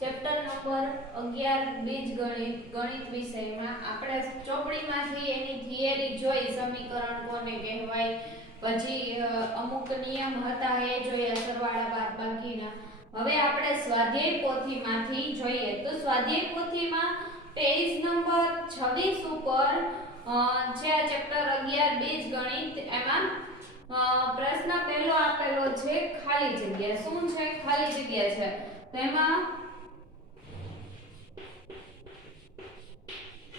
Chapter number 11 બીજગણિત ગણિત વિષયમાં આપણે ચોપડીમાંથી એની થિયરી જોઈ, સમીકરણ કોને કહેવાય, પછી અમુક નિયમ હતા એ જોયા, સરવાળા બાદબાકીના. હવે આપણે સ્વાધ્યાય પોથીમાંથી જોઈએ તો સ્વાધ્યાય પોથીમાં પેજ નંબર 26 ઉપર છે ચેપ્ટર 11 બીજગણિત. એમાં પ્રશ્ન પહેલો આપેલો છે ખાલી જગ્યા. શું છે? ખાલી જગ્યા છે. તેમાં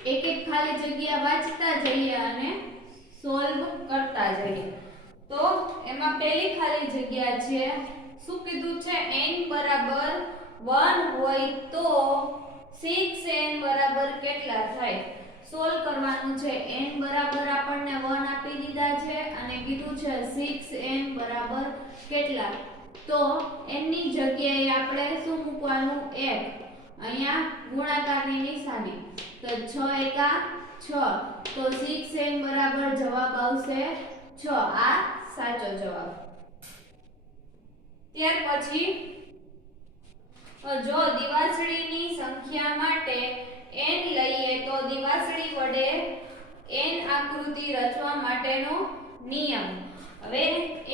એક એક ખાલી જગ્યા વાંચતા જઈએ અને સોલ્વ કરતા જઈએ. તો એમાં પહેલી ખાલી જગ્યા છે, શું કીધું છે? n બરાબર 1 હોય તો 6n બરાબર કેટલા થાય? સોલ્વ કરવાનું છે. n બરાબર આપણને 1 આપી દીધા છે અને કીધું છે 6n બરાબર કેટલા? તો n ની જગ્યાએ આપણે શું મૂકવાનું? 1. અહીંયા ગુણાકારની નિશાની, તો 6 એકા 6, તો 6n બરાબર જવાબ આવશે 6. આ સાચો જવાબ. ત્યાર પછી જો દિવાસળીની સંખ્યા માટે n લઈએ તો દિવાસળી વડે n આકૃતિ રચવા માટેનો નિયમ. હવે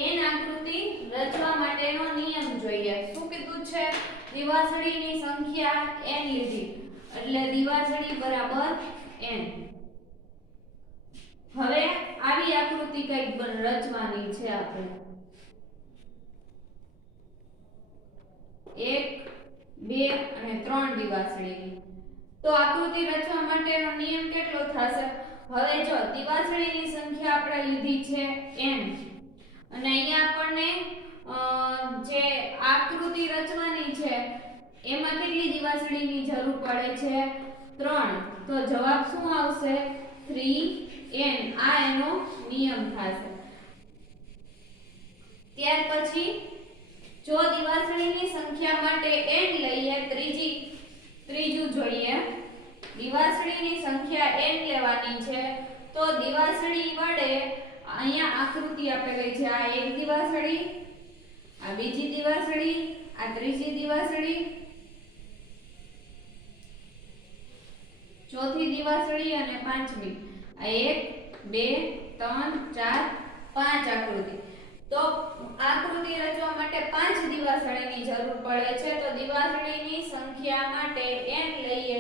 n આકૃતિ રચવા માટેનો નિયમ જોઈએ. શું કીધું છે? દિવાસળીની સંખ્યા n લીધી એટલે દિવાસળી બરાબર n. હવે આવી આકૃતિ કઈક રચવાની છે આપણે. 1 2 અને 3 દિવાસળીની. તો આકૃતિ રચવા માટેનો નિયમ કેટલો થશે? હવે જો દિવાસળીની સંખ્યા આપણે લીધી છે n અને અહીંયા આપણને જે આકૃતિ રચવાની છે એમાં કેટલી દિવાસળીની જરૂર પડે છે? 3. તો જવાબ શું આવશે? 3n. આ એનો નિયમ થશે. ત્યાર પછી જો દિવાસળીની સંખ્યા માટે n લઈએ, ત્રીજું જોઈએ. દિવાસળીની સંખ્યા n લેવાની છે તો દિવાસળી વડે અહીંયા આકૃતિ આપેલી છે. આ એક દિવાસળી, આ બીજી દિવાસળી, આ ત્રીજી દિવાસળી, ચોથી દિવાસળી અને પાંચમી. આ 1 2 3 4 5 આકૃતિ. તો આકૃતિ રચવા માટે 5 દિવાસળીની જરૂર પડે છે. તો દિવાસળીની સંખ્યા માટે n લઈએ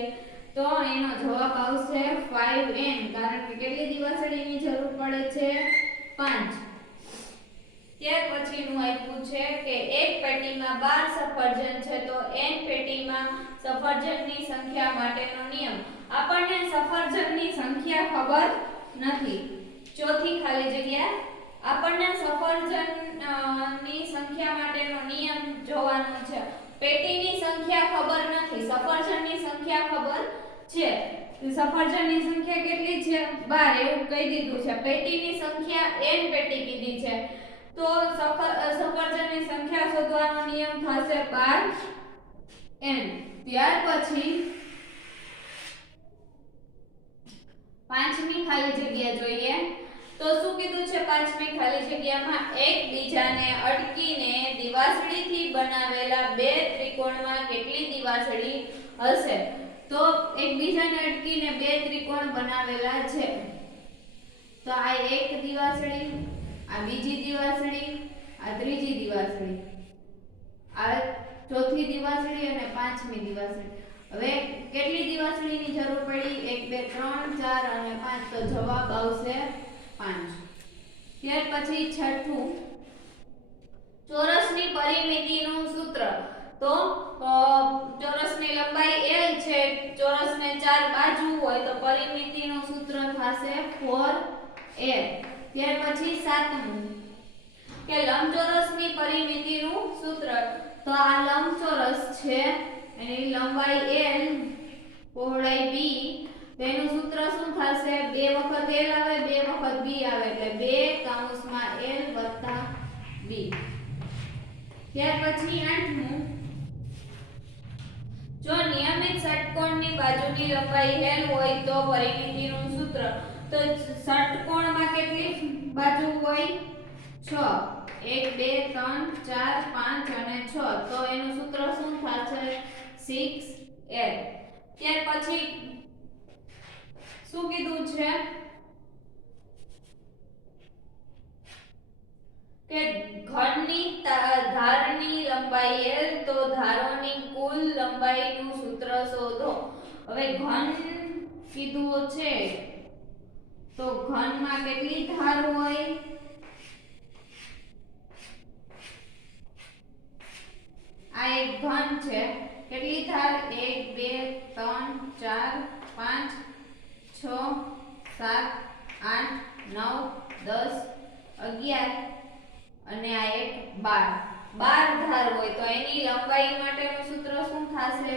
તો એનો જવાબ આવશે 5n, કારણ કે કેટલી દિવાસળીની જરૂર પડે છે? 5. ત્યાર પછીનું આપ્યું છે કે એક પેટીમાં 12 સફરજન છે તો n પેટીમાં સફરજનની સંખ્યા માટેનો નિયમ. આપણને સફરજનની સંખ્યા ખબર નથી. ચોથી ખાલી જગ્યા, આપણને સફરજનની સંખ્યા માટેનો નિયમ જોવાનો છે. પેટીની સંખ્યા ખબર નથી, સફરજનની સંખ્યા ખબર છે. સફરજનની સંખ્યા કેટલી છે? 12 એવું કહી દીધું છે. પેટીની સંખ્યા n પેટી કીધી છે તો સફરજનની સંખ્યા શોધવાનો નિયમ થશે 12n. ત્યાર પછી પાંચમી ખાલી જગ્યા જોઈએ. તો શું કીધું છે? પાંચમી ખાલી જગ્યામાં એકબીજાને અટકીને દિવાસળીથી બનાવેલા બે ત્રિકોણમાં કેટલી દિવાસળી હશે? તો એકબીજાને અટકીને બે ત્રિકોણ બનાવેલા છે. તો આ એક દિવાસળી, આ બીજી દિવાસળી, આ ત્રીજી દિવાસળી, આ ચોથી દિવાસળી અને પાંચમી દિવાસળી. હવે કેટલી દિવાસળીની જરૂર પડી? 1 2 3 4 અને 5. તો જવાબ આવશે 5. ત્યાર પછી છઠ્ઠું, ચોરસની પરિમિતિનું સૂત્ર. તો ચોરસની લંબાઈ l છે, ચોરસને 4 બાજુ હોય તો પરિમિતિનું સૂત્ર થશે 4l. ત્યાર પછી સાતમું કે લંબચોરસની પરિમિતિનું સૂત્ર. તો આ લંબચોરસ છે, એની લંબાઈ l, પહોળાઈ b, તેનું સૂત્ર શું થશે? 2 વખત l આવે, 2 વખત b આવે એટલે 2 l b. ત્યાર પછી આઠમું, જો નિયમિત ષટકોણની બાજુની લંબાઈ l હોય તો પરિમિતિનું સૂત્ર. તો ષટકોણમાં કેટલી બાજુ હોય? 6. 1 2 3 4 5 અને 6. તો એનું સૂત્ર શું થશે? 6l। ત્યાર પછી શું કીધું છે કે ઘનની ધારની લંબાઈ l તો ધારોની કુલ લંબાઈનું સૂત્ર શોધો। હવે ઘન કીધું છે તો ઘનમાં કેટલી ધાર હોય? આ એક ઘન છે, કેટલી ધાર? 1 2 3 4 5 6 7 8 9 10 11 અને આ એક 12 ધાર હોય તો એની લંબાઈ માટેનું સૂત્ર શું થશે?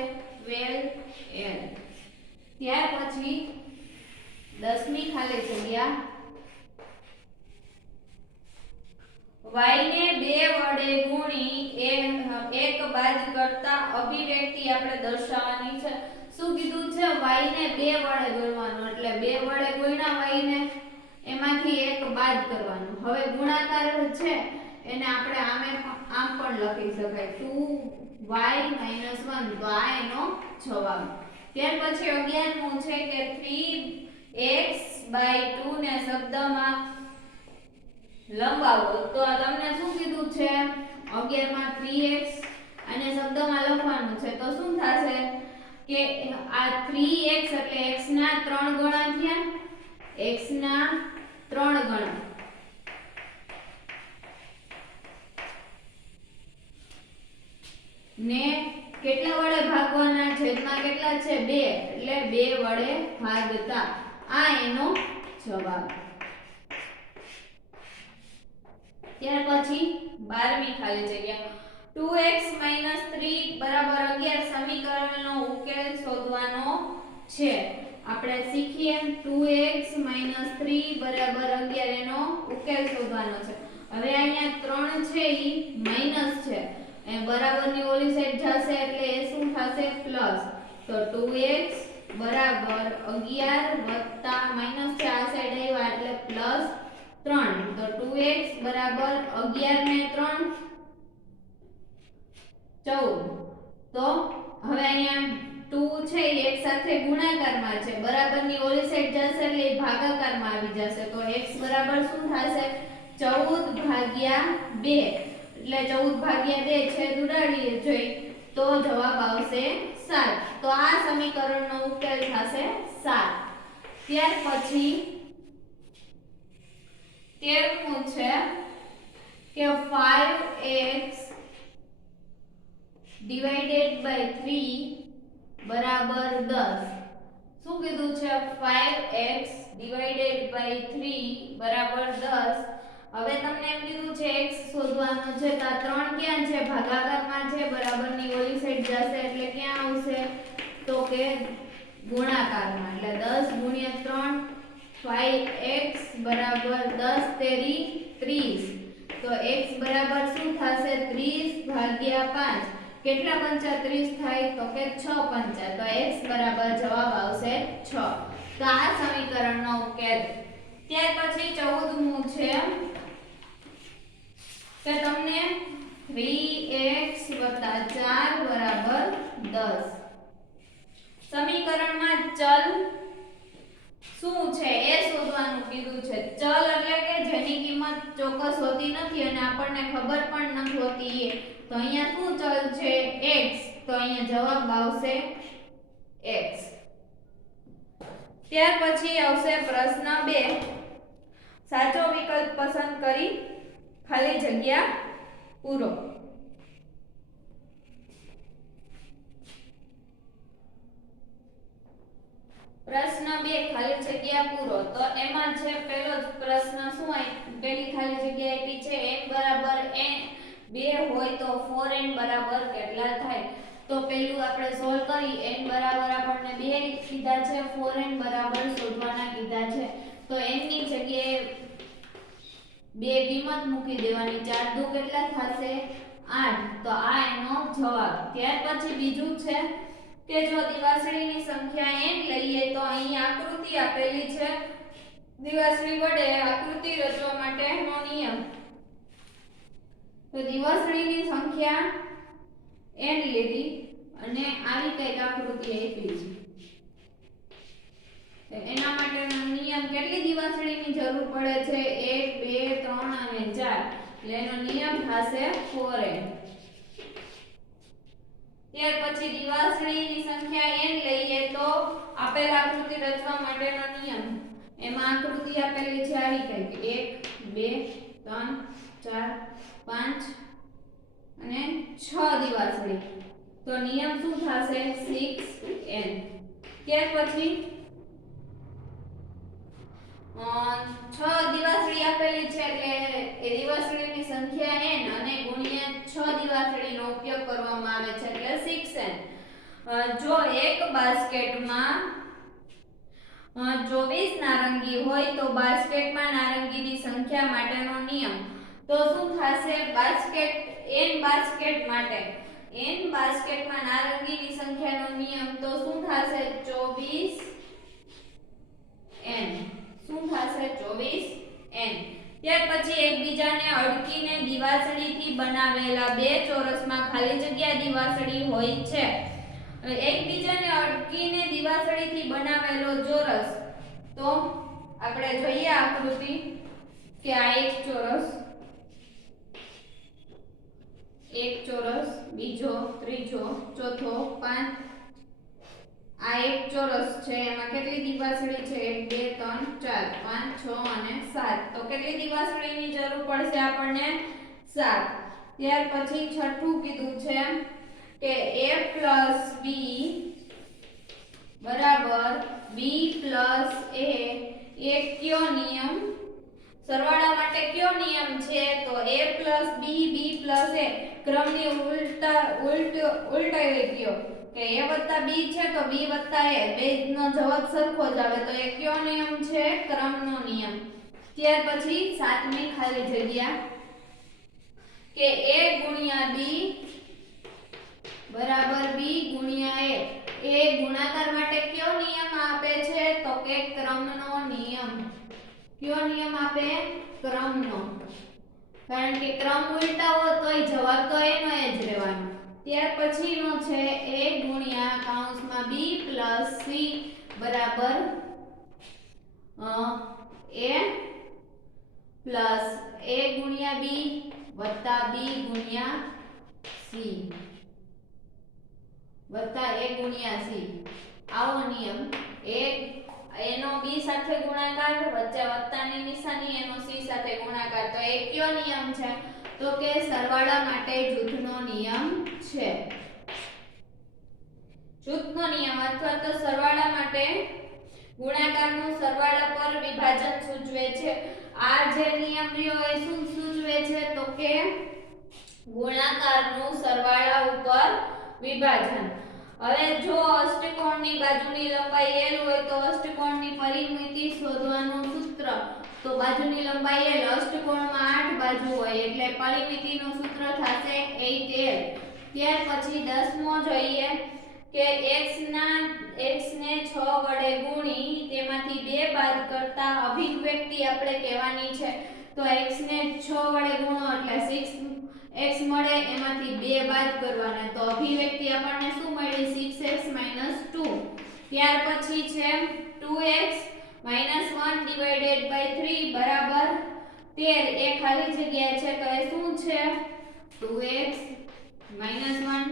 12l। ત્યાર પછી 10મી ખાલી જગ્યા y ને 2 વડે ગુણી 1 બાદ કરતા અભિવ્યક્તિ આપણે દર્શાવવાની છે। શું કીધું છે? y ને 2 વડે ગુણવાનું, એટલે 2 વડે ગુણ્યા y ને એમાંથી 1 બાદ કરવાનું। હવે ગુણાકાર છે એને આપણે આમ પણ લખી શકાય 2y - 1 તો આ એનો જવાબ। ત્યાર પછી 11મું છે કે 3x/2 ને શબ્દમાં લંબાવો। તો તમને શું કીધું છે? 11 માં 3x અને શબ્દમાં લખવાનું છે તો શું થશે કે આ 3x એટલે x ના 3 ગણા થયા, x ના 3 ગણા ને કેટલા વડે ભાગવાના? છેદમાં કેટલા છે? 2 એટલે 2 વડે ભાગતા આ એનો જવાબ। ત્યાર પછી 12મી ખાલી જગ્યા 2x - 3 = 11 સમીકરણનો ઉકેલ શોધવાનો છે। આપણે શીખીએ 2x - 3 = 11 એનો ઉકેલ શોધવાનો છે। હવે અહીંયા 3 છે ઈ માઈનસ છે, એ બરાબરની ઓલી સાઈડ જશે એટલે એ શું થશે? પ્લસ। તો 2x = 11 વત્તા માઈનસ છે આ સાઈડ આવ્યા એટલે પ્લસ 3 તો 2x = 11 ને 3 14। તો હવે અહીંયા 2 છે એ એક સાથે ગુણાકારમાં છે, બરાબરની ઓલી સાઈડ જશે એટલે એ ભાગાકારમાં આવી જશે તો x બરાબર શું થશે? 14/2 એટલે 14/2 છેદ ઉડાડીએ જોઈ તો જવાબ આવશે 7। તો આ સમીકરણનો ઉકેલ થશે 7। ત્યાર પછી 13મું છે કે 5x / 3 બરાબર 10। શું કીધું છે? 5x / 3 બરાબર 10। હવે તમને એમ કીધું છે x શોધવાનો છે તો આ 3 ક્યાં છે? ભાગાકારમાં છે, બરાબરની ઓલી સાઈડ જશે એટલે ક્યાં આવશે? તો કે ગુણાકારમાં, એટલે 10 * 3 5x = 10 તેરી 30 તો x બરાબર શું થશે? 30/5 કેટલા પંચા 30 થાય? તો કે 6 પંચા તો x બરાબર જવાબ આવશે 6। તો આ સમીકરણનો ઉકેલ। ત્યાર પછી 14મું છે કે તમને 3x + 4 = 10 સમીકરણમાં ચલ શું છે એ શોધવાનું કીધું છે। ચલ એટલે કે જેની કિંમત ચોક્કસ હોતી નથી અને આપણને ખબર પણ નથી હોતી એ, તો અહીંયા શું ચલ છે? x, તો અહીંયા જવાબ આવશે x। ત્યાર પછી આવશે પ્રશ્ન 2, સાચો વિકલ્પ પસંદ કરી ખાલી જગ્યા પૂરો। પ્રશ્ન 2 ખાલી જગ્યા પૂરો। તો એમાં છે પહેલો જ પ્રશ્ન શું હોય? પહેલી ખાલી જગ્યા આપી છે n બરાબર 2 હોય તો 4n બરાબર કેટલા થાય? તો પહેલું આપણે સોલ્વ કરી n બરાબર આપણને 2 કીધા છે, 4n બરાબર શોધવાના કીધા છે તો n ની જગ્યાએ 2 કિંમત મૂકી દેવાની, 4 દુ કેટલા થશે? 8 તો આ એનો જવાબ। ત્યાર પછી બીજું છે કે જો દિવાસળીની સંખ્યા n લઈએ તો અહીં આકૃતિ આપેલી છે, દિવાસળી વડે આકૃતિ રચવા માટેનો નિયમ। તો દિવાસળીની સંખ્યા n લીધી અને આવી જરૂર પડે છે 1 2 3 અને 4 એટલે એનો નિયમ થશે 4n. ત્યાર પછી દિવાસળીની સંખ્યા n લઈએ તો આપેલ આકૃતિ રચવા માટેનો નિયમ, એમાં આકૃતિ આપેલી છે આવી કંઈક 1 2 3 4 5 અને 6 દિવાસળી, તો નિયમ શું થશે 6n. ત્યાર પછી 6 દિવાસળી આપેલી છે એટલે એ દિવાસળીની સંખ્યા n અને ગુણ્યા 6 દિવાસળીનો ઉપયોગ કરવામાં આવે છે એટલે 6n. જો એક બાસ્કેટમાં 24 નારંગી હોય તો બાસ્કેટમાં નારંગીની સંખ્યા માટેનો નિયમ, તો શું થશે n બાસ્કેટ માટે n બાસ્કેટમાં નારંગીની સંખ્યાનો નિયમ તો શું થશે 24n. શું થશે 24n. ત્યાર પછી એકબીજાને અડકીને દિવાસળીથી બનાવેલા બે ચોરસમાં ખાલી જગ્યા દિવાસળી હોય છે. એકબીજાને અડકીને દિવાસળીથી બનાવેલો ચોરસ, તો આપણે જોઈએ આકૃતિ કે આ એક ચોરસ, બીજો, ત્રીજો, ચોથો, પાંચ, આ એક ચોરસ છે, એમાં કેટલી દિવાસળી છે 1 2 3 4 5 6 અને 7, તો કેટલી દિવાસળીની જરૂર પડશે આપણને 7. ત્યાર પછી છઠ્ઠું કીધું છે કે a + b બરાબર b + a એ કયો નિયમ, સરવાળા માટે કયો નિયમ છે, તો a + b b + a ક્રમની ઉલટાવી ગયો કે a + b છે તો b + a બેનો જવાબ સરખો જ આવે, તો એ કયો નિયમ છે ક્રમનો નિયમ. ત્યાર પછી સાતમી ખાલી જગ્યા કે a × b બરાબર b × a એ ગુણાકાર માટે કયો નિયમ આપે છે, તો કે ક્રમનો નિયમ. કયો નિયમ આપે, ક્રમનો, કારણ કે ક્રમ ઉલટાવો તોય જવાબ તો એનો જ રહેવાનો. ત્યાર પછીનો છે a × b + c બરાબર a + a × b વત્તા b × c વત્તા a × c, આવો નિયમ. એનો b સાથે ગુણાકાર, વચ્ચે વત્તાની નિશાની, એનો c સાથે ગુણાકાર, તો એ કયો નિયમ છે, તો કે સરવાળા માટે જૂથનો નિયમ છે. જૂથનો નિયમ અથવા તો સરવાળા માટે ગુણાકારનું સરવાળા પર વિભાજન સૂચવે છે. આ જે નિયમ રહ્યો એ શું સૂચવે છે, તો કે ગુણાકારનું સરવાળા ઉપર વિભાજન. હવે જો અષ્ટકોણની બાજુની લંબાઈ l હોય તો અષ્ટકોણની પરિમિતિ શોધવાનું સૂત્ર, તો બાજુની લંબાઈ l, અષ્ટકોણમાં 8 બાજુ હોય એટલે પરિમિતિનું સૂત્ર થશે 8l. ત્યાર પછી 10મો જોઈએ કે x ને 6 વડે ગુણી તેમાંથી 2 બાદ કરતા અભિવ્યક્તિ આપણે કહેવાની છે, તો x ને 6 વડે ગુણો એટલે 6x મળે, એમાંથી 2 બાદ કરવાના, તો અભિવ્યક્તિ આપણને શું મળી 6x - 2. ત્યાર પછી છે 2x - 1 / 3 બરાબર 13, એ ખાલી જગ્યા છે તો એ શું છે 2x - 1,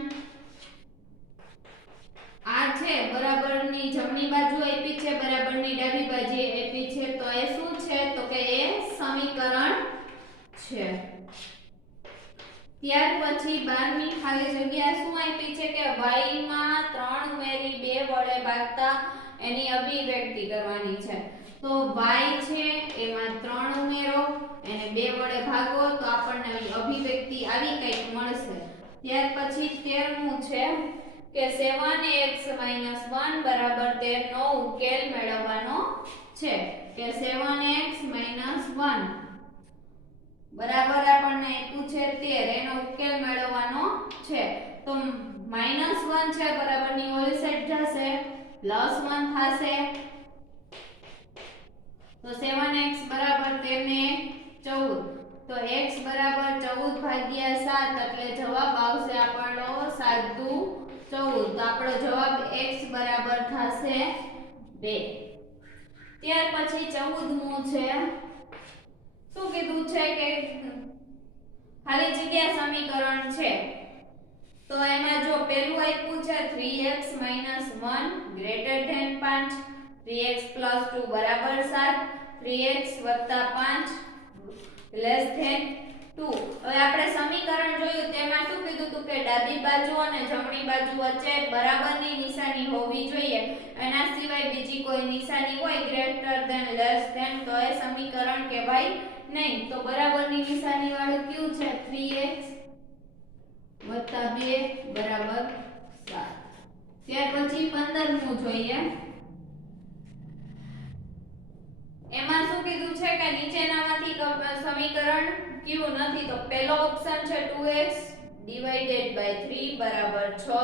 આ છે બરાબરની જમણી બાજુ આપી છે, બરાબરની ડાબી બાજુ આપી છે, તો એ શું છે, તો કે એ સમીકરણ છે. ત્યાર પછી 12મી ખાલી જગ્યા શું આપી છે કે y માં 3 ઉમેરી 2 વડે ભાગતા એની અભિવ્યક્તિ કરવાની છે, તો y છે એમાં 3 ઉમેરો, એને 2 વડે ભાગો તો આપણને અભિવ્યક્તિ આવી કંઈક મળશે. ત્યાર પછી 13મું છે કે 7x - 1 બરાબર 13 નો ઉકેલ મેળવવાનો છે, કે 7x - 1 બરાબર આપણને આપ્યું છે 13, એનો ઉકેલ મેળવવાનો છે, તો -1 છે બરાબરની ઓલી સાઈડ જશે, +1 થશે, તો 7x બરાબર 13 ને 14, તો x બરાબર 14/7 એટલે જવાબ આવશે આપણો 7 દુ 14, તો આપણો જવાબ x બરાબર થશે 2. ત્યાર પછી 14મું છે શું કીધું છે કે ખાલી જગ્યા સમીકરણ છે તો એમાં જો પહેલું આપ્યું છે 3x 1 ગ્રેટર ધેન 5 3x 2 બરાબર 7 3x 5 લેસ ધેન 2 હવે આપણે સમીકરણ જોયું તેમાં શું કીધું હતું કે ડાબી બાજુ અને જમણી બાજુ વચ્ચે બરાબરની નિશાની હોવી જોઈએ એના સિવાય બીજી કોઈ નિશાની હોય ગ્રેટર ધેન લેસ ધેન તો એ સમીકરણ કહેવાય નહીં તો બરાબરની નિશાની વાળું કયું છે 3x 2 બરાબર 7 ત્યાર પછી 15મું જોઈએ એમાં શું કીધું છે કે નીચેનામાંથી સમીકરણ કયું નથી તો પહેલો ઓપ્શન છે 2x ડિવાઇડેડ બાય 3 બરાબર 6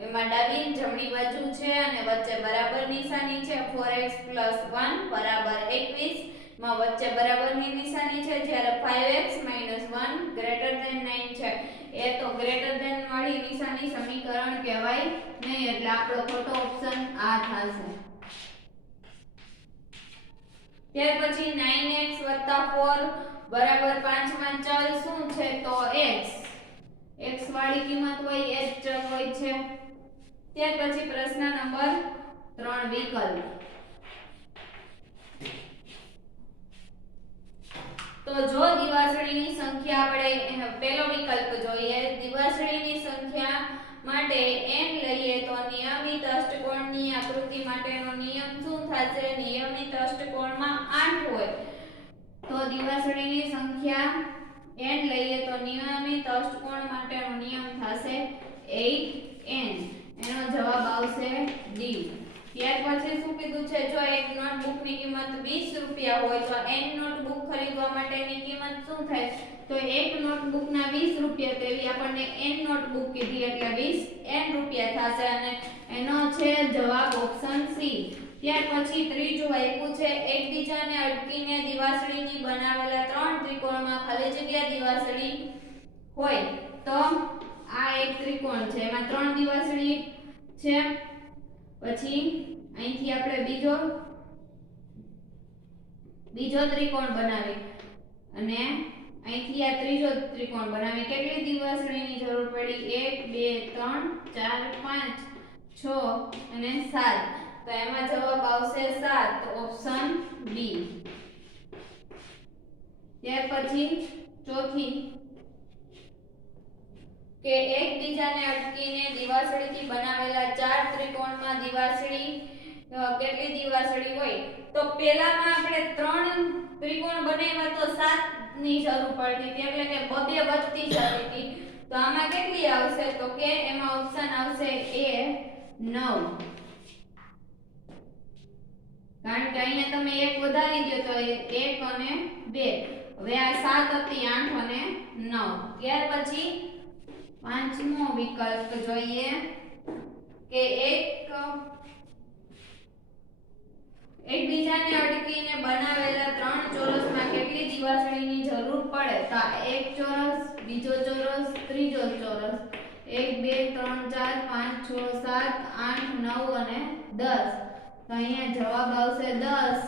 એમાં ડાબી જમણી બાજુ છે અને વચ્ચે બરાબર નિશાની છે 4x 1 બરાબર 21 માં વચ્ચે બરાબરની નિશાની છે જ્યારે 5x 1 ગ્રેટર ધેન 9 છે એ તો ગ્રેટર ધેન વાળી નિશાની સમીકરણ કહેવાય નહીં એટલે આપણો ખોટો ઓપ્શન આ થશે ત્યાર પછી 9x 4 બરાબર 5 માં ચલ શું છે તો x x વાળી કિંમત હોય એ જ ચલ હોય છે ત્યાર પછી પ્રશ્ન નંબર 3 વિકલ્પ તો જો દિવાસળીની સંખ્યા આપણે પહેલો વિકલ્પ જોઈએ દિવાસળીની સંખ્યા માટે n લઈએ તો નિયમિત અષ્ટકોણની આકૃતિ માટેનો નિયમ શું થશે નિયમિત અષ્ટકોણમાં 8 હોય તો દિવાસળીની સંખ્યા n લઈએ તો નિયમિત અષ્ટકોણ માટેનો નિયમ થશે 8n એનો જવાબ આવશે ડી ત્યાર પછી શું કીધું છે જો એક નોટબુકની કિંમત 20 રૂપિયા હોય તો n નોટબુક ખરીદવા માટેની કિંમત શું થાય તો એક નોટબુકના 20 રૂપિયા તેવી આપણને n નોટબુક કીધી એટલે 20 n રૂપિયા થશે અને એનો છે જવાબ ઓપ્શન સી ત્યાર પછી ત્રીજું આપ્યું છે એકબીજાને અડકીને દિવાસળીની બનાવેલા ત્રણ ત્રિકોણમાં ખાલી જગ્યા દિવાસળી હોય તો આ એક ત્રિકોણ છે એમાં ત્રણ દિવાસળી છે પછી અહીંથી આપણે બીજો ત્રિકોણ બનાવી અને અહીંથી આ ત્રીજો ત્રિકોણ બનાવી કેટલી દિવાસળીની જરૂર પડી 1 2 3 4 5 6 અને 7 તો એમાં જવાબ આવશે 7 ઓપ્શન બી ત્યાર પછી ચોથી કે એકબીજાને અટકીને દિવાસળીથી બનાવેલા ચાર ત્રિકોણમાં દિવાસળી કેટલી દિવાસળી હોય તો પહેલામાં આપણે ત્રણ ત્રિકોણ બનાવ્યા તો 7 ની જરૂર પડતી હતી એટલે કે બે વધતી જતી હતી તો આમાં કેટલી આવશે તો કે એમાં ઓપ્શન આવશે એ 9 કારણ કે અહીંયા તમે એક વધારી દો તો 1 અને 2 હવે આ 7 હતી 8 અને 9 ત્યાર પછી પાંચમો વિકલ્પ જોઈએ કે એકબીજાને અડકીને બનાવેલા ત્રણ ચોરસમાં કેટલી દિવાસળીની જરૂર પડે તો એક ચોરસ બીજો ચોરસ ત્રીજો ચોરસ 1 2 3 4 5 6 7 8 9 અને 10 તો અહીંયા જવાબ આવશે 10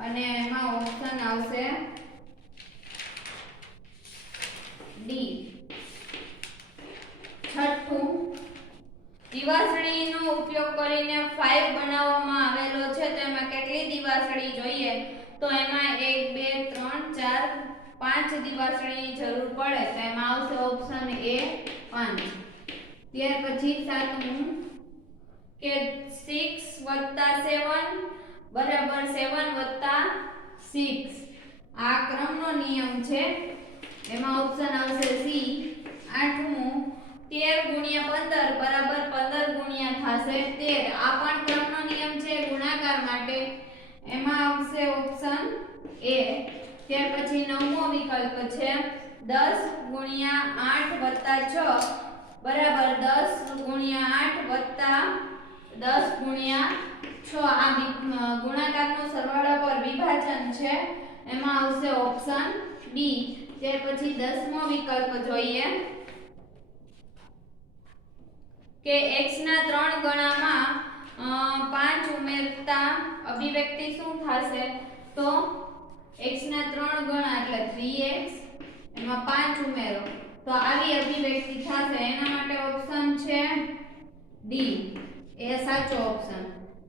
અને એમાં ઓપ્શન આવશે ડી છઠ્ઠું દિવાસળીનો ઉપયોગ કરીને 5 બનાવવામાં આવેલો છે તેમાં કેટલી દિવાસળી જોઈએ તો એમાં 1 2 3 4 5 દિવાસળીની જરૂર પડે તો એમાં આવશે ઓપ્શન એ 5 ત્યાર પછી સાતમું કે 6 + 7 બરાબર 7 + 6 આ ક્રમનો નિયમ છે એમાં ઓપ્શન આવશે સી આઠમું 13 × 15 બરાબર 15 ગુણ્યા થશે 13 આ પણ ક્રમનો નિયમ છે ગુણાકાર માટે એમાં આવશે ઓપ્શન એ ત્યાર પછી નવમો વિકલ્પ છે 10 × 8 + 6 બરાબર 10 × 8 + 10 × 6 આ ગુણાકારનો સરવાળા પર વિભાજન છે એમાં આવશે ઓપ્શન બી ત્યાર પછી 10મો વિકલ્પ જોઈએ કે x ના 3 ગણામાં 5 ઉમેરતા અભિવ્યક્તિ શું થશે તો x ના 3 ગણા એટલે 3x એમાં 5 ઉમેરો તો આવી અભિવ્યક્તિ થશે એના માટે ઓપ્શન છે ડી એ સાચો ઓપ્શન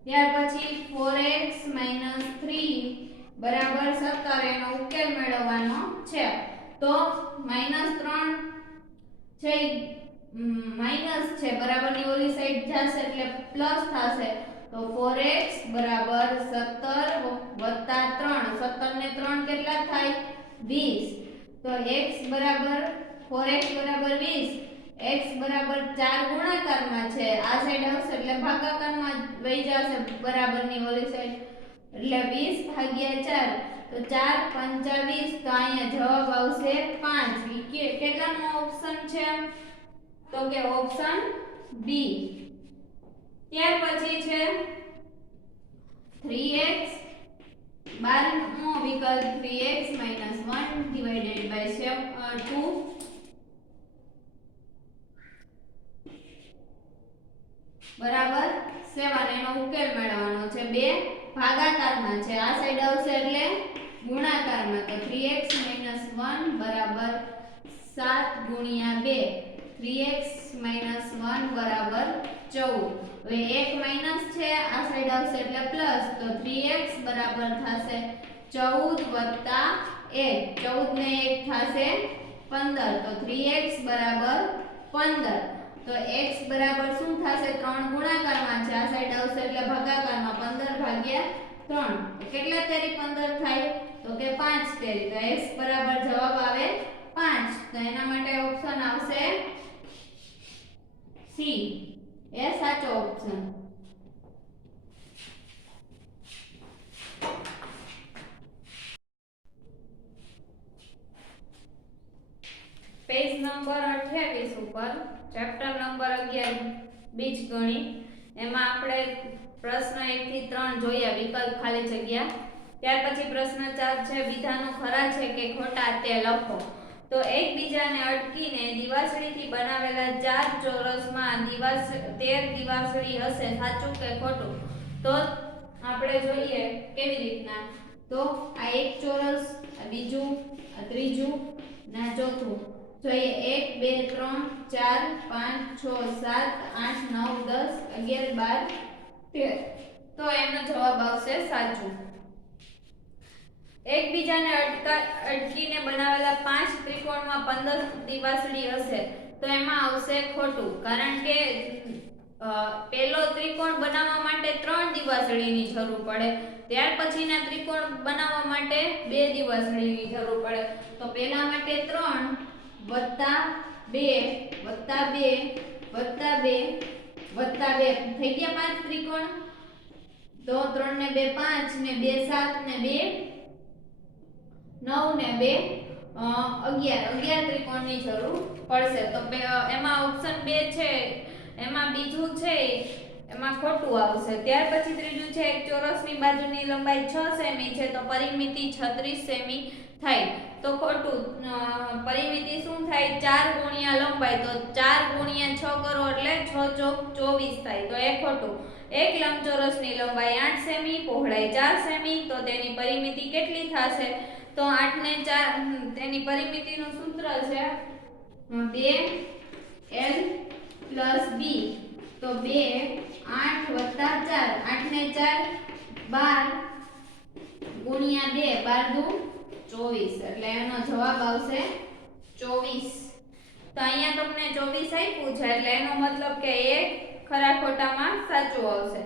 ત્યાર પછી 4x 3 બરાબર 17 એનો ઉકેલ મેળવવાનો છે તો -3 છે માઈનસ છે બરાબરની ઓલી સાઈડ જશે એટલે પ્લસ થશે તો 4x બરાબર 17 વત્તા 3 17 ને 3 કેટલા થાય 20 તો x બરાબર 4x બરાબર 20 x બરાબર 4 ગુણાકારમાં છે આ સાઈડ આવશે એટલે ભાગાકારમાં વહી જશે બરાબરની ઓલી સાઈડ એટલે 20 ભાગ્યા 4 તો 4 5 20 તો અહીંયા જવાબ આવશે 5 કેટલાનો ઓપ્શન છે તો કે ઓપ્શન બી ત્યાર પછી છે 3x 12મો વિકલ્પ 3x 1 ડિવાઇડેડ બાય 2 બરાબર 7 એનો ઉકેલ મેળવવાનો છે બે ભાગાકારમાં છે આ સાઈડ આવશે એટલે ગુણાકારમાં તો 3x 1 બરાબર 7 ગુણ્યા 2 3x 1 બરાબર 14 હવે એક માઈનસ છે આ સાઈડ આવશે એટલે પ્લસ તો 3x બરાબર થશે 14 1 14 ને 1 થશે 15 તો 3x બરાબર 15 તો x બરાબર શું થશે 3 ગુણાકારમાં છે આ સાઈડ આવશે એટલે ભાગાકારમાં 15 ભાગ્યા 3 કેટલા તેરી 15 થાય તો કે 5 તેરી તો x બરાબર જવાબ આવે 5 તો એના માટે ઓપ્શન આવશે સી એ સાચો ઓપ્શન પેજ નંબર 28 ઉપર ચેપ્ટર નંબર 11 બીજગણિત એમાં આપણે પ્રશ્ન 1 થી 3 જોયા વિકલ્પ ખાલી જગ્યા ત્યાર પછી પ્રશ્ન 4 છે વિધાનો ખરા છે કે ખોટા તે લખો તો એકબીજાને અટકીને દિવાસળીથી બનાવેલા 4 ચોરસમાં 13 દિવાસળી હશે સાચું કે ખોટું તો આપણે જોઈએ કેવી રીતના તો આ એક ચોરસ આ બીજું આ ત્રીજું ના ચોથું જોઈએ 1 2 3 4 5 6 7 8 9 10 11 12 13 તો એનો જવાબ આવશે સાચું એકબીજાને અટકીને બનાવેલા 5 ત્રિકોણમાં 15 દિવાસળી હશે તો એમાં આવશે ખોટું કારણ કે પહેલો ત્રિકોણ બનાવવા માટે 3 દિવાસળીની જરૂર પડે ત્યાર પછીના ત્રિકોણ બનાવવા માટે 2 દિવાસળીની જરૂર પડે તો પહેલા માટે 3 વત્તા 2 વત્તા 2 વત્તા 2 વત્તા 2 થઈ ગયા 5 ત્રિકોણ તો 3 ને 2 5 ને 2 7 ને 2 9 ને 2 11 ત્રિકોણની જરૂર પડશે તો એમાં ઓપ્શન 2 છે એમાં બીજું છે એમાં ખોટું આવશે ત્યાર પછી ત્રીજું છે એક ચોરસની બાજુની લંબાઈ 6 સેમી છે તો પરિમિતિ 36 સેમી થાય તો ખોટું પરિમિતિ શું થાય 4 ગુણ્યા લંબાઈ તો 4 ગુણ્યા 6 કરો એટલે 6 ચોક 24 થાય તો એ ખોટું એક લંબચોરસની લંબાઈ 8 સેમી પહોળાઈ 4 સેમી તો તેની પરિમિતિ કેટલી થશે તો 8 ને 4 તેની પરિમિતિનું સૂત્ર છે 2l + b તો 2 8 + 4 8 ને 4 12 ગુણ્યા 2 12 દુ 24 એટલે એનો જવાબ આવશે 24 તો અહીંયા તમને 24 આપ્યું છે એટલે એનો મતલબ કે એ ખરા ખોટામાં સાચું આવશે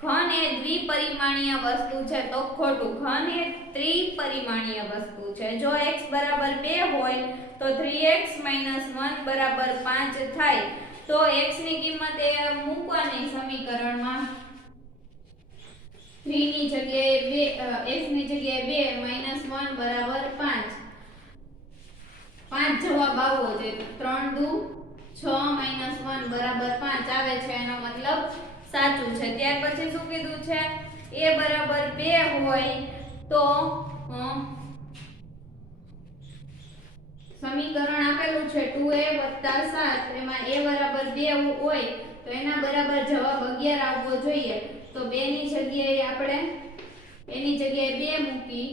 ઘન એ દ્વિપરિમાણીય વસ્તુ છે તો ખોટું ઘન એ ત્રિપરિમાણીય વસ્તુ છે જો x બરાબર 2 હોય તો 3x - 1 બરાબર 5 થાય તો x ની કિંમત એ મૂકવાની સમીકરણમાં 3 ની જગ્યાએ 2 x ની જગ્યાએ 2 - 1 બરાબર 5 5 જવાબ આવવો જોઈએ 3 દુ 6 - 1 બરાબર 5 આવે છે એનો મતલબ સાચું છે ત્યાર પછી શું કીધું છે a બરાબર 2 હોય તો સમીકરણ આપેલું છે 2a + 7 એમાં a બરાબર 2 હોય તો એના બરાબર જવાબ 11 આવવો જોઈએ તો 2 ની જગ્યાએ આપણે એની જગ્યાએ 2 મૂકી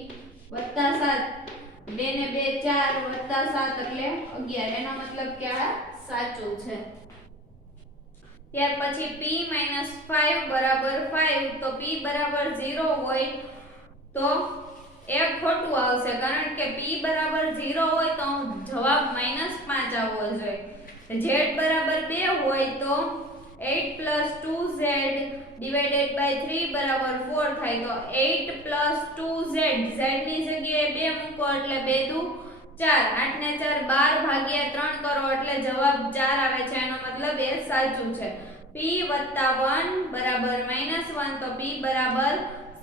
વત્તા 7 2 ને 2 4 વત્તા 7 એટલે 11 એનો મતલબ કે આ સાચું છે। ત્યાર પછી p 5 બરાબર 5 તો p બરાબર 0 હોય તો એ ખોટું આવશે કારણ કે p બરાબર 0 હોય તો જવાબ -5 આવવો જોઈએ। z બરાબર 2 હોય તો 8 + 2z ડિવાઇડેડ બાય 3 બરાબર 4 થાય તો 8 + 2z z ની જગ્યાએ 2 મૂકો એટલે 2 દુ 4 8 ને 4 12 ભાગ્યા 3 કરો એટલે જવાબ 4 આવે છે એનો મતલબ એ સાચું છે। p + 1 બરાબર -1 તો p બરાબર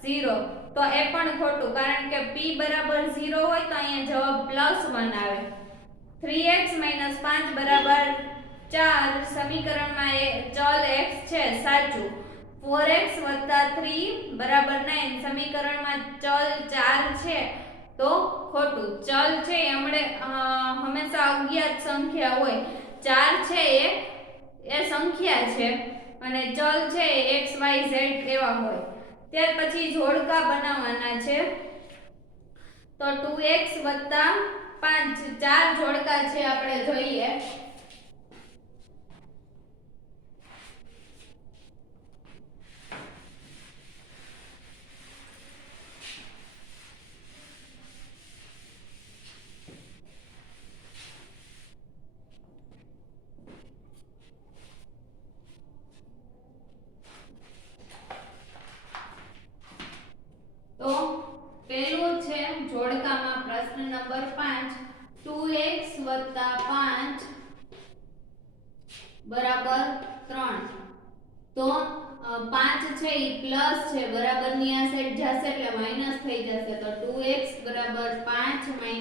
0 તો એ પણ ખોટું કારણ કે p બરાબર 0 હોય તો અહીંયા જવાબ +1 આવે। 3x - 5 બરાબર 4 સમીકરણમાં એ ચલ x છે સાચું। 4x + 3 બરાબર 9 સમીકરણમાં ચલ 4 છે તો ખોટું। ચલ છે હંમેશા અજ્ઞાત સંખ્યા હોય 4 છે એ સંખ્યા છે અને ચલ છે x y z એવા હોય। ત્યાર પછી જોડકા બનાવવાના છે તો 2x + 5 ચાર જોડકા છે આપણે જોઈએ। તો પહેલું છે જોડકામાં પ્રશ્ન નંબર 5 2x + 5 બરાબર 3 તો 5 છે ઈ પ્લસ છે બરાબર ની આ સાઈડ જશે એટલે માઈનસ થઈ જશે તો 2x બરાબર 5 - 3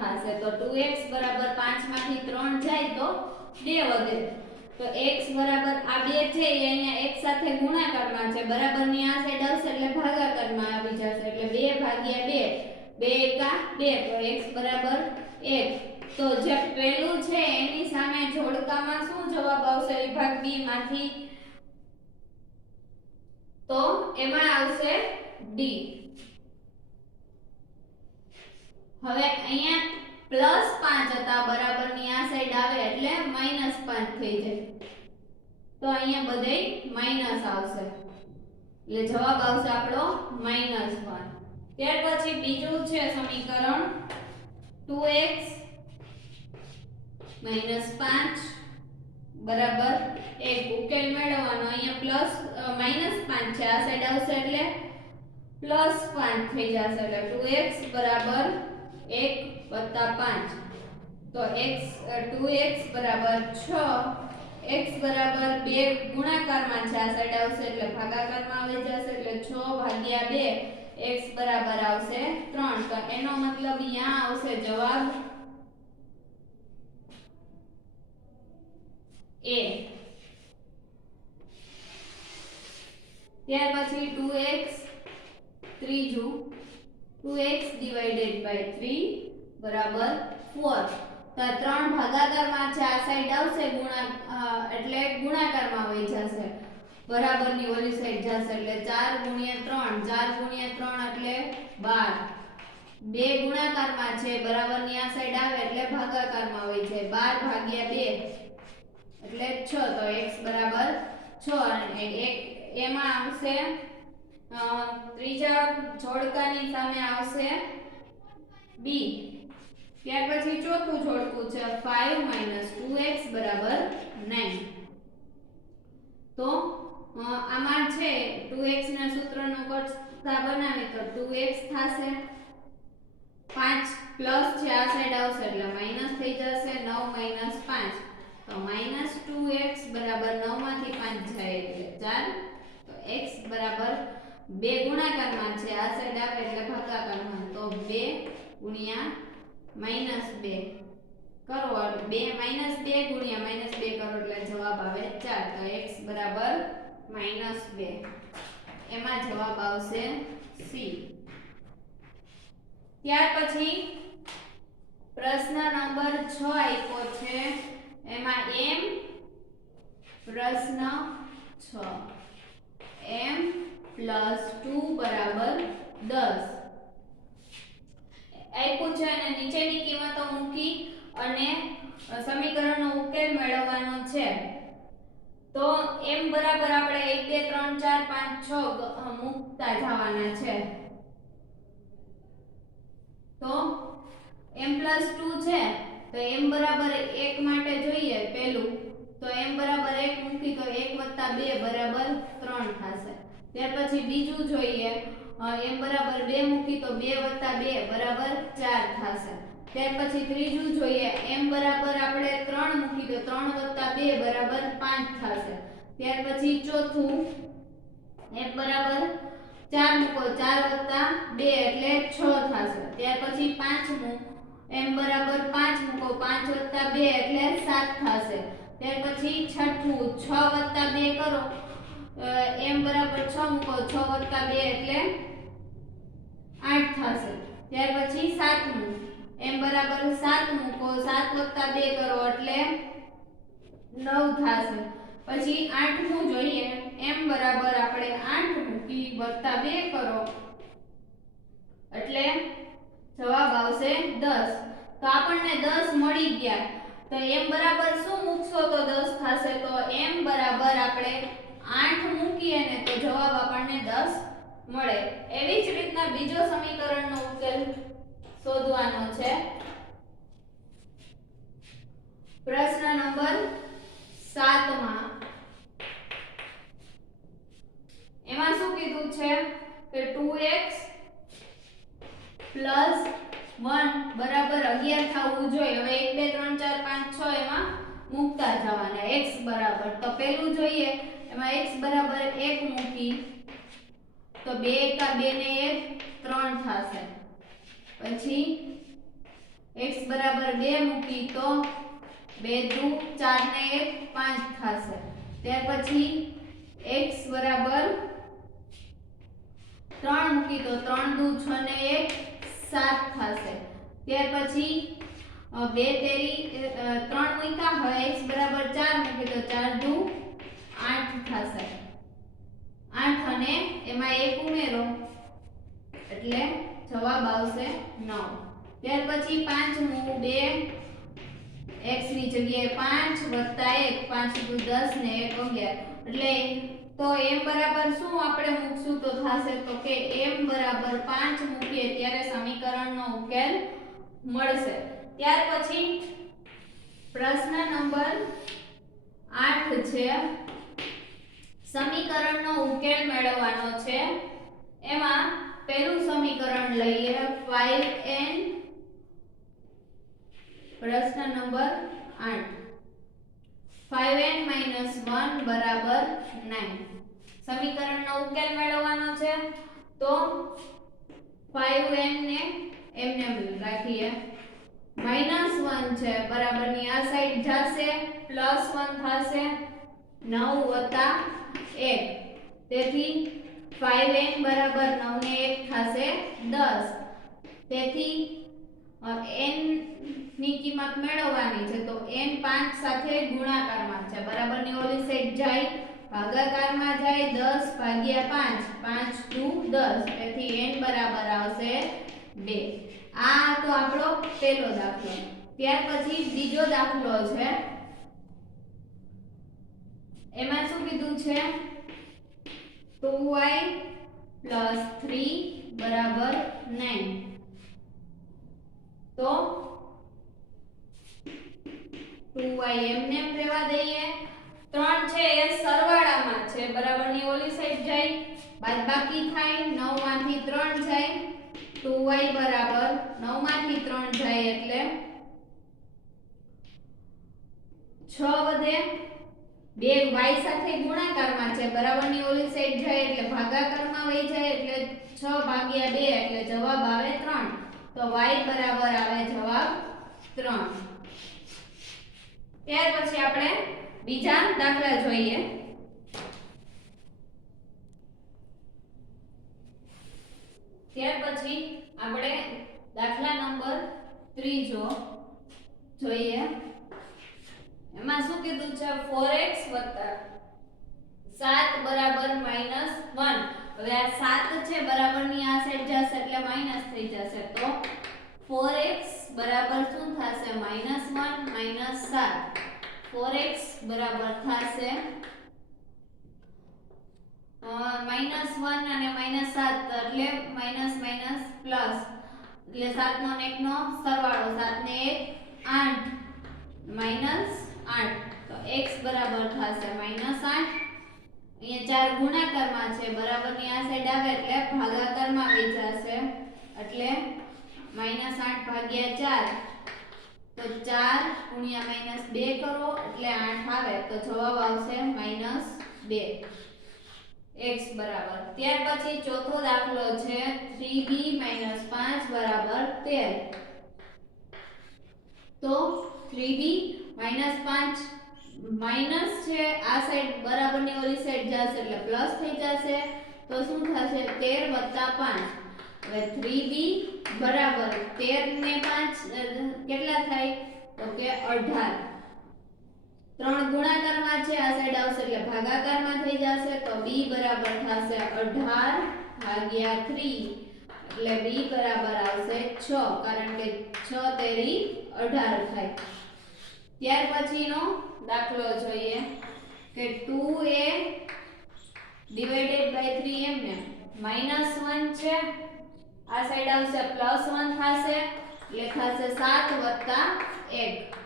થશે તો 2x બરાબર 5 માંથી 3 જાય તો 2 વધે તો x બરાબર આ 2 છે એ અહીંયા એક સાથે ગુણાકારમાં છે બરાબર ની આ સાઈડ આવશે એટલે ભાગાકારમાં આવી જશે એટલે 2 ભાગ્યા 2 2 એકા 2 તો x બરાબર 1 તો જે પહેલું છે એની સામે જોડકામાં શું જવાબ આવશે વિભાગ b માંથી તો એમાં આવશે d। હવે અહીંયા +5 હતા બરાબર ની આ સાઈડ આવે એટલે -5 થઈ જાય તો અહીંયા બધે માઈનસ આવશે એટલે જવાબ આવશે આપણો -1। ત્યાર પછી બીજું છે સમીકરણ 2x - 5 બરાબર 1 ઉકેલ મેળવવાનો અહીંયા -5 છે આ સાઈડ આવશે એટલે +5 થઈ જશે એટલે 2x બરાબર 1 + 5 તો 2x બરાબર 6 x બરાબર 2 ગુણાકારમાં છે આ સાઈડ આવશે એટલે ભાગાકારમાં આવી જશે એટલે 6 ભાગ્યા 2 x બરાબર આવશે 3 તો એનો મતલબ અહીંયા આવશે જવાબ a। ત્યાર પછી 2x ત્રીજું 2x ડિવાઇડેડ બાય 3 બરાબર 4 તો 3 ભાગાકારમાં છે આ સાઈડ આવશે એટલે ગુણાકારમાં વહી જશે બરાબર ની ઓલી સાઈડ જશે એટલે 4 * 3 4 * 3 એટલે 12 2 ગુણાકારમાં છે બરાબર ની આ સાઈડ આવે એટલે ભાગાકારમાં વહી જાય 12 ભાગ્યા 2 એટલે 6 તો x બરાબર 6 અને એમાં આવશે ત્રીજા જોડકાની સામે આવશે b। ત્યાર પછી ચોથું જોડકું છે 5 - 2x બરાબર 9 તો આમાં છે 2x ના સૂત્રનો કરતા બનાવી તો 2x થશે 5 પ્લસ છે આ સાઈડ આવશે એટલે માઈનસ થઈ જશે 9 - 5 તો -2x બરાબર 9 માંથી 5 જાય એટલે 4 તો x બરાબર 2 ગુણાકારમાં છે આ સાઈડ આવે એટલે ભાગાકારમાં તો 2 ગુણ્યા -2 કરો એટલે 2 ગુણ્યા -2 કરો એટલે જવાબ આવે 4 તો x બરાબર -2 એમાં જવાબ આવશે c। ત્યાર પછી પ્રશ્ન નંબર 6 આપ્યો છે એમાં m પ્રશ્ન 6 m + 2 બરાબર 10 આપ્યું છે અને નીચેની કિંમતો મૂકી અને સમીકરણનો ઉકેલ મેળવવાનો છે. તો m બરાબર આપણે 1 2 3 4 5 6 મૂકતા જવાના છે. તો m+2 છે તો m બરાબર 1 માટે જોઈએ પહેલું તો m બરાબર 1 મૂકી તો 1 + 2 બરાબર 3 થશે. ત્યાર પછી બીજું જોઈએ m બરાબર 2 મૂકી તો 2 + 2 બરાબર 4 થશે. ત્યાર પછી ત્રીજું જોઈએ m બરાબર આપણે 3 મૂકી તો 3 + 2 બરાબર 5 થશે. ત્યાર પછી ચોથું m બરાબર 4 મૂકો 4 + 2 એટલે 6 થશે. ત્યાર પછી પાંચમું m બરાબર 5 મૂકો 5 + 2 એટલે 7 થશે. ત્યાર પછી છઠ્ઠું 6 + 2 કરો m બરાબર 6 મૂકો 6 + 2 એટલે 8 થશે. ત્યાર પછી સાતમું m બરાબર 7 મૂકો 7 + 2 કરો એટલે 9 થશે. પછી આઠમું જોઈએ m બરાબર આપણે 8 મૂકી + 2 કરો એટલે જવાબ આવશે 10. તો આપણને 10 મળી ગયા. તો m બરાબર શું મૂકશો તો 10 થશે તો m બરાબર આપણે 8 મૂકીએ ને તો જવાબ આપણને 10 મળે. એવી જ રીતના બીજો સમીકરણનો ઉકેલ શોધવાનો છે. પ્રશ્ન નંબર 7 માં એમાં શું કીધું છે કે 2x + 1 બરાબર 11 થવું જોઈએ. હવે 1 2 3 4 5 6 એમાં મૂકતા જવાના x બરાબર. તો પહેલું જોઈએ એમાં x બરાબર 1 મૂકી તો 2 * 2 ને 1 3 થશે. પછી x બરાબર 2 મૂકી તો 2 * 2 4 ને 1 5 થશે. ત્યાર પછી x બરાબર 3 મૂકી તો 3 * 2 6 ને 1 7 થશે. ત્યાર પછી 2 તેરી 3 મૂક્યા હવે x બરાબર 4 મૂકી તો 4 * 2 8 થશે. 8 અને એમાં 1 ઉમેરો એટલે જવાબ આવશે 9. ત્યાર પછી પાંચમું 2 x ની જગ્યાએ 5 + 1 5 * 2 10 ને 1 11 એટલે તો m બરાબર શું આપણે મૂકશું તો થશે તો કે m બરાબર 5 મૂકીએ ત્યારે સમીકરણનો ઉકેલ મળશે. ત્યાર પછી પ્રશ્ન નંબર 8 છે. સમીકરણનો ઉકેલ મેળવવાનો છે. એમાં પહેલું સમીકરણ લઈએ 5n. પ્રશ્ન નંબર 8 5n - 1 બરાબર 9. સમીકરણનો ઉકેલ મેળવવાનો છે. તો 5n ને એમને રાખીએ -1 છે બરાબરની આ સાઈડ જશે +1 થશે 9 + 1 તેથી 5n બરાબર 9 ને 1 થશે 10. તેથી n ની કિંમત મેળવવાની છે તો n 5 સાથે ગુણાકારમાં છે બરાબરની ઓલી સાઈડ જાય ભાગાકારમાં જાય 10 / 5 5 * 10 તેથી n બરાબર આવશે 2. આ તો આપણો પહેલો દાખલો. ત્યાર પછી બીજો દાખલો છે. એમાં શું કીધું છે 2y + 3 બરાબર 9. તો 2y એમને રહેવા દઈએ. 3 છે એ સરવાળામાં છે બરાબરની ઓલી સાઈડ જાય બાદબાકી થાય 9 માંથી 3 જાય 2y બરાબર 9 માંથી 3 જાય એટલે 6 વધે. 2y સાથે ગુણાકારમાં છે બરાબરની ઓલી સાઈડ જાય એટલે ભાગાકારમાં વહી જાય એટલે 6 / 2 એટલે જવાબ આવે 3. તો y બરાબર આવે જવાબ 3. ત્યાર પછી આપણે બીજા દાખલા જોઈએ. ત્યાર પછી આપણે દાખલા નંબર 3 જોઈએ. એમાં શું કીધું છે 4x + 7 બરાબર -1. હવે આ 7 છે બરાબરની આ સાઈડ જશે એટલે માઈનસ થઈ જશે તો 4x બરાબર શું થશે -1 -7 4x બરાબર થશે -1 અને -7 એટલે માઈનસ માઈનસ પ્લસ એટલે 7 નો અને 1 નો સરવાળો 7 ને 1 8 -8 તો x બરાબર થશે -8 અહીંયા 4 ગુણાકારમાં છે બરાબરની આ સાઈડ આવે એટલે ભાગાકારમાં આવી જશે એટલે -8 ભાગ્યા 4 તો 4 ગુણ્યા -2 કરો એટલે 8 આવે તો જવાબ આવશે -2 x બરાબર ત્યાર પછી ચોથો દાખલો છે 3b - 5 બરાબર 13 તો 3b - 5 માઈનસ છે આ સાઈડ બરાબરની ઓલી સાઈડ જશે એટલે પ્લસ થઈ જશે તો શું થશે 13 + 5 હવે 3b બરાબર 13 ને 5 કેટલા થાય તો કે 18 3 ગુણાકારમાં છે આ સાઈડ આવશે એટલે ભાગાકારમાં થઈ જશે તો b બરાબર થશે 18 ભાગ્યા 3 એટલે b બરાબર આવશે 6 કારણ કે 6 તેરી 18 થાય ત્યાર પછીનો દાખલો જોઈએ કે 2a / 3 એમને -1 છે આ સાઈડ આવશે +1 થશે એટલે થશે 7 + 1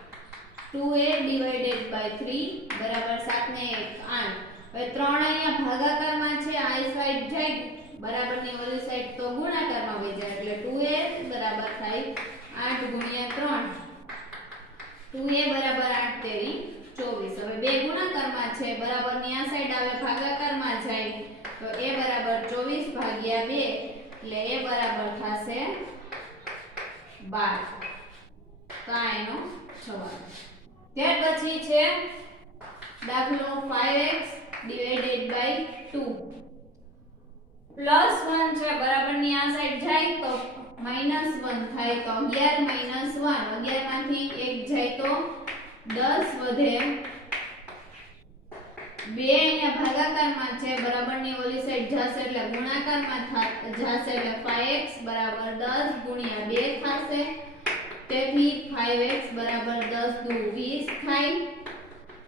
2a / 3 બરાબર 7 ને 1 8 હવે 3 અહીંયા ભાગાકારમાં છે આ સાઈડ જાય બરાબરની ઓલી સાઈડ તો ગુણાકારમાં વહી જાય એટલે 2a બરાબર થાય 8 × 3 2a બરાબર 8 તેરી 24 હવે બે ગુણાકારમાં છે બરાબરની આ સાઈડ આવે ભાગાકારમાં જાય તો a બરાબર 24 ભાગ્યા 2 એટલે a બરાબર થશે 12 તો આ એનો જવાબ ત્યાર પછી છે દાખલો 5x / 2 +1 છે બરાબરની આ સાઈડ જાય તો -1 થાય તો 11 - 1 11 માંથી 1 જાય તો 10 વધે 2 અહીંયા ભાગાકારમાં છે બરાબરની ઓલી સાઈડ જશે એટલે ગુણાકારમાં જશે એટલે 5x બરાબર 10 × 2 થશે તેથી 5x બરાબર 10 દુ 20 થાય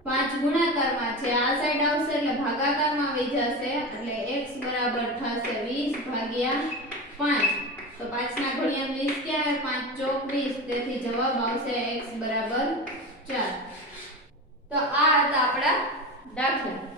5 ગુણાકારમાં છે આ સાઈડ આવશે એટલે ભાગાકારમાં આવી જશે એટલે x બરાબર થશે 20 ભાગ્યા 5 તો 5 ના ઘડિયા 20 કે આવે 5 ચોક 20 તેથી જવાબ આવશે x બરાબર 4 તો આ હતા આપણા દાખલા